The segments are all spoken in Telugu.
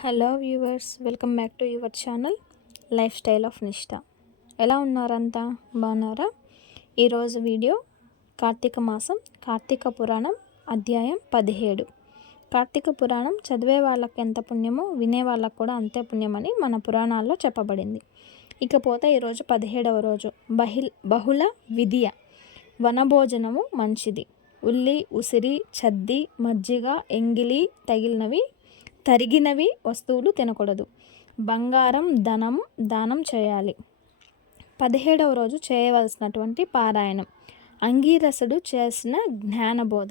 Hello viewers, welcome back to your channel life style of నిష్ఠ. ఎలా ఉన్నారంతా? బాగున్నారా? ఈరోజు వీడియో కార్తీక మాసం, కార్తీక పురాణం అధ్యాయం 17. కార్తీక పురాణం చదివే వాళ్ళకి ఎంత పుణ్యమో వినే వాళ్ళకు కూడా అంతే పుణ్యమని మన పురాణాల్లో చెప్పబడింది. ఇకపోతే ఈరోజు 17వ రోజు బహుళ విధియ. వనభోజనము మంచిది. ఉల్లి, ఉసిరి, చద్ది, మజ్జిగ, ఎంగిలి తరిగినవి వస్తువులు తినకూడదు. బంగారం, దానం చేయాలి. 17వ రోజు చేయవలసినటువంటి పారాయణం. అంగీరసుడు చేసిన జ్ఞానబోధ.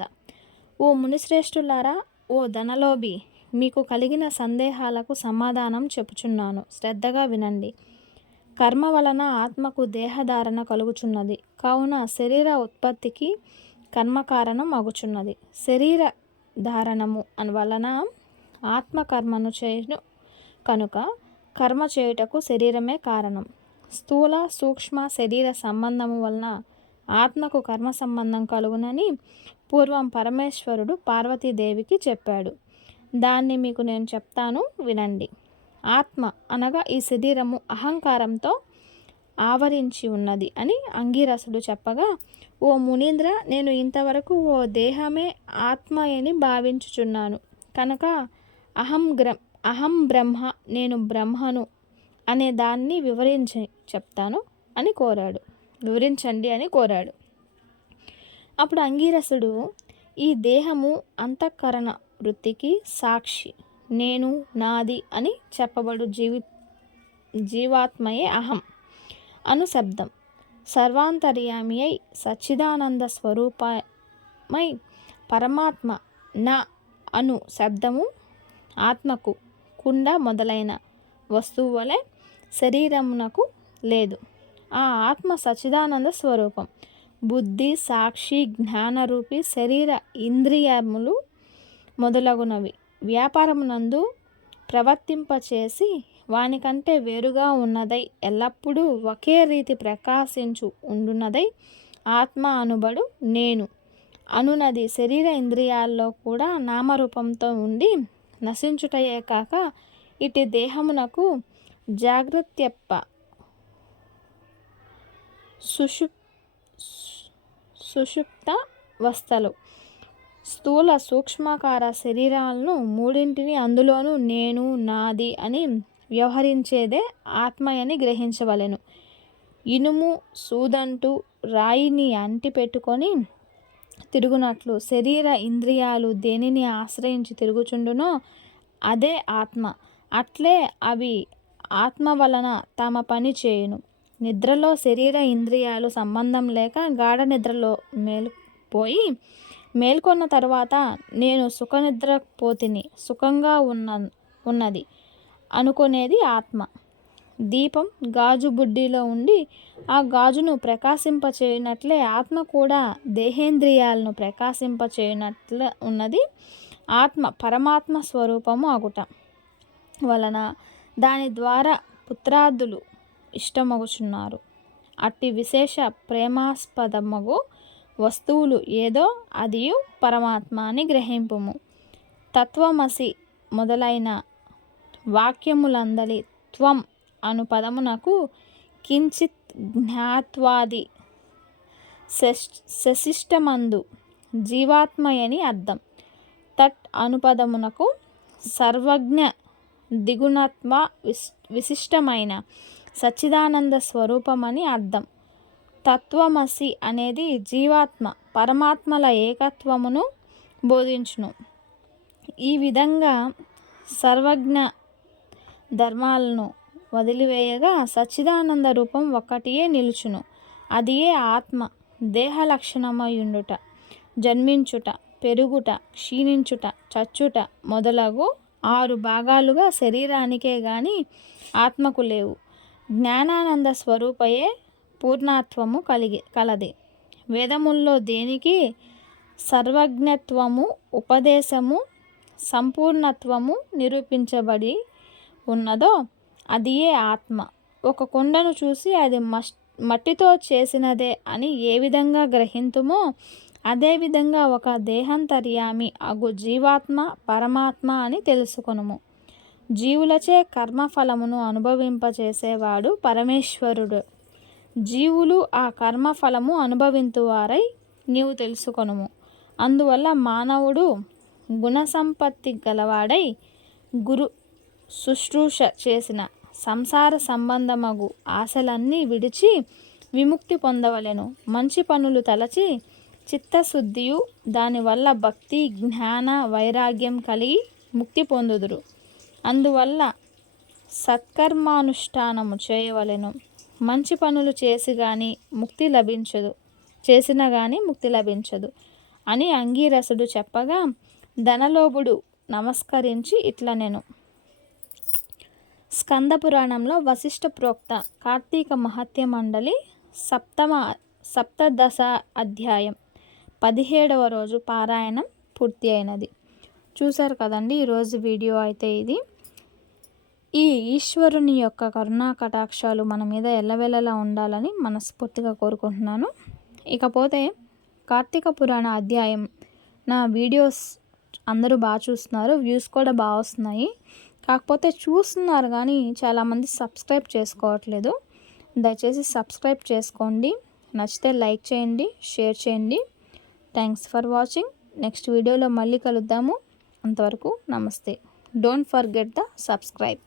ఓ మునిశ్రేష్ఠులారా, ఓ ధనలోభి, మీకు కలిగిన సందేహాలకు సమాధానం చెప్పుచున్నాను, శ్రద్ధగా వినండి. కర్మ వలన ఆత్మకు దేహధారణ కలుగుచున్నది. కావున శరీర ఉత్పత్తికి కర్మ కారణం అగుచున్నది. శరీర ధారణము వలన ఆత్మ కర్మను చేయును కనుక కర్మ చేయుటకు శరీరమే కారణం. స్థూల సూక్ష్మ శరీర సంబంధము వలన ఆత్మకు కర్మ సంబంధం కలుగునని పూర్వం పరమేశ్వరుడు పార్వతీదేవికి చెప్పాడు. దాన్ని మీకు నేను చెప్తాను, వినండి. ఆత్మ అనగా ఈ శరీరము అహంకారంతో ఆవరించి ఉన్నది అని అంగీరసుడు చెప్పగా, ఓ మునీంద్ర, నేను ఇంతవరకు ఓ దేహమే ఆత్మ అని భావించుచున్నాను కనుక అహం బ్రహ్మ, నేను బ్రహ్మను అనే దాన్ని వివరించండి అని కోరాడు. అప్పుడు అంగీరసుడు, ఈ దేహము అంతఃకరణ వృత్తికి సాక్షి. నేను, నాది అని చెప్పబడు జీవాత్మయే అహం అను శబ్దం. సర్వాంతర్యామి అయి సచ్చిదానంద స్వరూపమై పరమాత్మ నా అను శబ్దము ఆత్మకు కుండ మొదలైన వస్తువు వలె శరీరమునకు లేదు. ఆ ఆత్మ సచ్చిదానంద స్వరూపం. బుద్ధి, సాక్షి, జ్ఞానరూపి శరీర ఇంద్రియములు మొదలగునవి వ్యాపారమునందు ప్రవర్తింపచేసి వానికంటే వేరుగా ఉన్నదై ఎల్లప్పుడూ ఒకే రీతి ప్రకాశించు ఉండున్నదై ఆత్మ అనుబడు నేను అనునది శరీర ఇంద్రియాల్లో కూడా నామరూపంతో ఉండి నశించుటయే కాక ఇటు దేహమునకు జాగ్రత్యప్ప సుషుప్త అవస్థలు స్థూల సూక్ష్మాకార శరీరాలను మూడింటిని అందులోనూ నేను, నాది అని వ్యవహరించేదే ఆత్మయని గ్రహించవలెను. ఇనుము సూదంటూ రాయిని అంటి పెట్టుకొని తిరుగునట్లు శరీర ఇంద్రియాలు దేనిని ఆశ్రయించి తిరుగుచుండునో అదే ఆత్మ. అట్లే అవి ఆత్మ వలన తమ పని చేయును. నిద్రలో శరీర ఇంద్రియాలు సంబంధం లేక గాఢ నిద్రలో మేల్కొన్న తరువాత నేను సుఖనిద్రపోతిని, సుఖంగా ఉన్నది అనుకునేది ఆత్మ. దీపం గాజు బుడ్డిలో ఉండి ఆ గాజును ప్రకాశింపచేయునట్లే ఆత్మ కూడా దేహేంద్రియాలను ప్రకాశింపచేయునట్లు ఉన్నది. ఆత్మ పరమాత్మ స్వరూపము అగుట వలన దాని ద్వారా పుత్రాదులు ఇష్టమగుచున్నారు. అట్టి విశేష ప్రేమాస్పదమగు వస్తువులు ఏదో అదియు పరమాత్మ అని గ్రహింపుము. తత్వమసి మొదలైన వాక్యములందలి త్వం అను పదమునకు కించిత్ జ్ఞాత్వాది శశిష్టమందు జీవాత్మయని అర్థం. తట్ అనుపదమునకు సర్వజ్ఞ దిగుణత్వ విశిష్టమైన సచ్చిదానంద స్వరూపమని అర్థం. తత్వమసి అనేది జీవాత్మ పరమాత్మల ఏకత్వమును బోధించును. ఈ విధంగా సర్వజ్ఞ ధర్మాలను వదిలివేయగా సచ్చిదానంద రూపం ఒక్కటియే నిలుచును. అదియే ఆత్మ. దేహ లక్షణమయుండుట, జన్మించుట, పెరుగుట, క్షీణించుట, చచ్చుట మొదలగు 6 భాగాలుగా శరీరానికే గాని ఆత్మకు లేవు. జ్ఞానానంద స్వరూపయే పూర్ణత్వము కలది. వేదముల్లో దేనికి సర్వజ్ఞత్వము, ఉపదేశము, సంపూర్ణత్వము నిరూపించబడి ఉన్నదో అదియే ఆత్మ. ఒక కుండను చూసి అది మట్టితో చేసినదే అని ఏ విధంగా గ్రహింతుమో అదేవిధంగా ఒక దేహాంతర్యామి అగు జీవాత్మ పరమాత్మ అని తెలుసుకొనుము. జీవులచే కర్మఫలమును అనుభవింపచేసేవాడు పరమేశ్వరుడు. జీవులు ఆ కర్మఫలము అనుభవింతువారై నీవు తెలుసుకొనుము. అందువల్ల మానవుడు గుణసంపత్తి గలవాడై గురు శుశ్రూష చేసిన సంసార సంబంధమగు ఆశలన్నీ విడిచి విముక్తి పొందవలెను. మంచి పనులు తలచి చిత్తశుద్ధియు దానివల్ల భక్తి జ్ఞాన వైరాగ్యం కలిగి ముక్తి పొందుదురు. అందువల్ల సత్కర్మానుష్ఠానము చేయవలెను. మంచి పనులు చేసినా కానీ ముక్తి లభించదు అని అంగీరసుడు చెప్పగా ధనలోభుడు నమస్కరించి ఇట్లనెను. స్కంద పురాణంలో వశిష్ఠ ప్రోక్త కార్తీక మహత్య మండలి సప్తదశ అధ్యాయం 17వ రోజు పారాయణం పూర్తి అయినది. చూసారు కదండి ఈరోజు వీడియో అయితే ఇది. ఈ ఈశ్వరుని యొక్క కరుణా కటాక్షాలు మన మీద ఎల్లవెల్లలా ఉండాలని మనస్ఫూర్తిగా కోరుకుంటున్నాను. ఇకపోతే కార్తీక పురాణ అధ్యాయం నా వీడియోస్ అందరూ బాగా చూస్తున్నారు, వ్యూస్ కూడా బాగా వస్తున్నాయి. కాకపోతే చూస్తున్నారు కానీ చాలామంది సబ్స్క్రైబ్ చేసుకోవట్లేదు. దయచేసి సబ్స్క్రైబ్ చేసుకోండి. నచ్చితే లైక్ చేయండి, షేర్ చేయండి. Thanks for watching. నెక్స్ట్ వీడియోలో మళ్ళీ కలుద్దాము. అంతవరకు నమస్తే. Don't forget the subscribe.